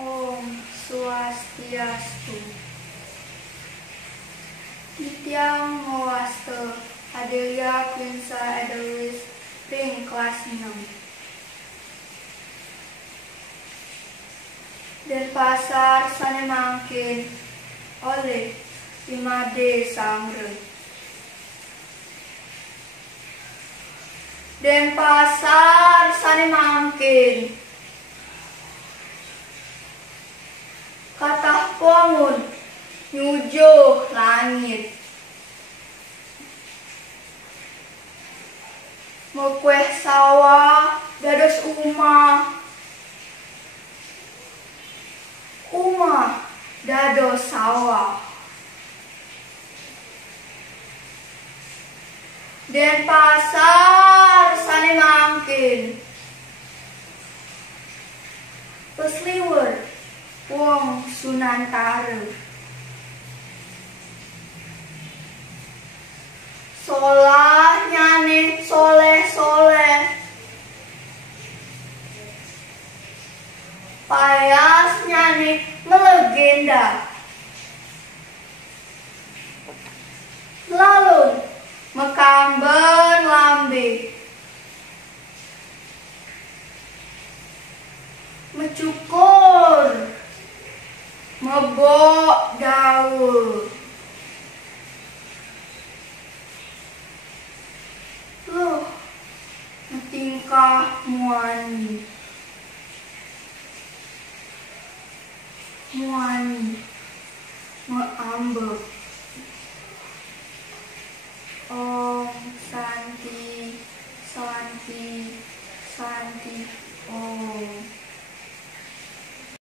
Om Swastiastu. Tiang Mawaste Adelia Quinsa Edelweiss Ping kelas 6. Denpasar Sanemangkin oleh Imade Sangre. Denpasar Sanemangkin katah pongun nyujuh langit mekweh sawah dados umah dados sawah. Denpasar Sanemangkin pesliwer wong Sunantara. Solah nyane soleh-soleh, payas nyane melegenda, lalu mekamben lambe, mecukur, mebok daun. Loh, tingkah muani meambek. Om Santi Santi Santi.